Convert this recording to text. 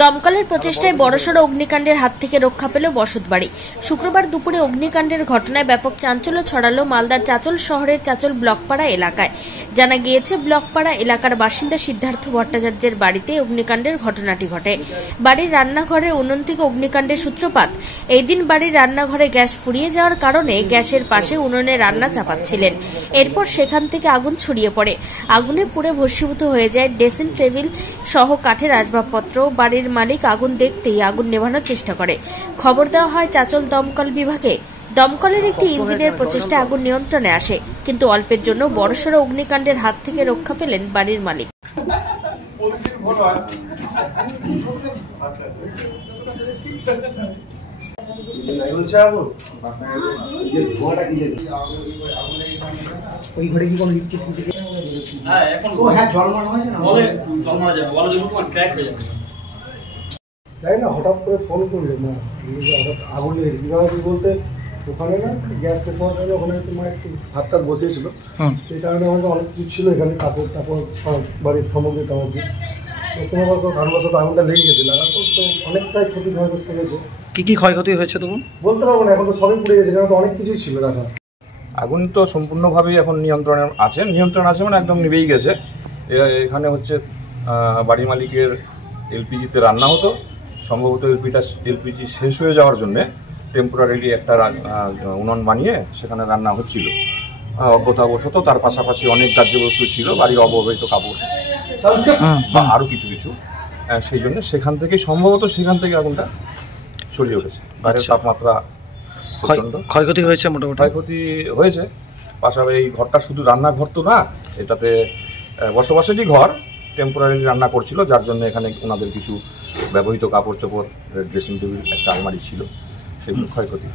দমকলের প্রচেষ্টায় বড়সড় অগ্নিকাণ্ডের হাত থেকে রক্ষা পেল বসতবাড়ি। শুক্রবার দুপুরে অগ্নিকাণ্ডের ঘটনায় ব্যাপক চাঞ্চল্য ছড়ালো মালদার চাচল শহরের চাচল ব্লকপাড়া এলাকায়। জানা গিয়েছে, ব্লকপাড়া এলাকার বাসিন্দা সিদ্ধার্থ ভট্টাচার্যের বাড়িতে অগ্নিকাণ্ডের ঘটনাটি ঘটে। বাড়ির রান্নাঘরের উনুন থেকে অগ্নিকাণ্ডের সূত্রপাত। এই দিন বাড়ির রান্নাঘরে গ্যাস ফুরিয়ে যাওয়ার কারণে গ্যাসের পাশে উনুনে রান্না চাপাচ্ছিলেন। এরপর সেখান থেকে আগুন ছড়িয়ে পড়ে। আগুনে পুড়ে ভস্মীভূত হয়ে যায় ড্রেসিং টেবিল সহ কাঠের আসবাবপত্র। বাড়ির মালিক আগুন দেখতেই আগুন নেভানোর চেষ্টা করে। খবর দেওয়া হয় চাচল দমকল বিভাগে। দমকলের একটি ইঞ্জিনের প্রচেষ্টায় আগুন নিয়ন্ত্রণে আসে, কিন্তু অল্পের জন্য বড়সড় অগ্নিকাণ্ডের হাত থেকে রক্ষা পেলেন বাড়ির মালিক। ওই ঘরে কি কোনো ইলেকট্রিক হ্যাঁ এখন জল মারা হয়েছে না বলে জল মারা যাবে বলে যদি তোমার ক্র্যাক হয়ে যাবে। তাই না, হঠাৎ করে ফোন করলে না হঠাৎ আগুন লেগে কীভাবে বলতে ওখানে না গ্যাস শেষ হওয়ার জন্য ওখানে তোমার একটু হাত টাত বসিয়েছিল, সেই কারণে আমাদের অনেক কিছু ছিল এখানে, কাপড় টাপড় বাড়ির সামগ্রী টামগ্রী, তোমার কারণবশত আগুনটা লেগে গেছে। লাগার পর তো অনেকটাই ক্ষতিগ্রস্ত হয়েছে। কি ক্ষয়ক্ষতি হয়েছে তবু বলতে পারবো না, এখন তো সবই পুড়ে গেছে, কারণ তো অনেক কিছুই ছিল দেখা। আগুন তো সম্পূর্ণভাবেই এখন নিয়ন্ত্রণ আছে মানে একদম নিভেই গেছে। এখানে হচ্ছে বাড়ি মালিকের এলপিজিতে রান্না হতো, সম্ভবত এলপিজি শেষ হয়ে যাওয়ার জন্যে টেম্পোরারিলি একটা উনুন বানিয়ে সেখানে রান্না হচ্ছিল অজ্ঞতাবশত। তার পাশাপাশি অনেক কার্যবস্তু ছিল, বাড়ির অব্যবহৃত কাপড় বা আরও কিছু সেই জন্য সেখান থেকে আগুনটা ছড়িয়ে উঠেছে। বাইরের তাপমাত্রা ক্ষয়ক্ষতি হয়েছে, মোটামুটি ক্ষয়ক্ষতি হয়েছে। পাশাপাশি এই ঘরটা শুধু রান্নাঘর তো না, এটাতে বসবাসেরই ঘর, টেম্পোরারি রান্না করছিল, যার জন্য এখানে ওনাদের কিছু ব্যবহৃত কাপড় চোপড়, ড্রেসিং টেবিল, একটা আলমারি ছিল, সেগুলো ক্ষয়ক্ষতি।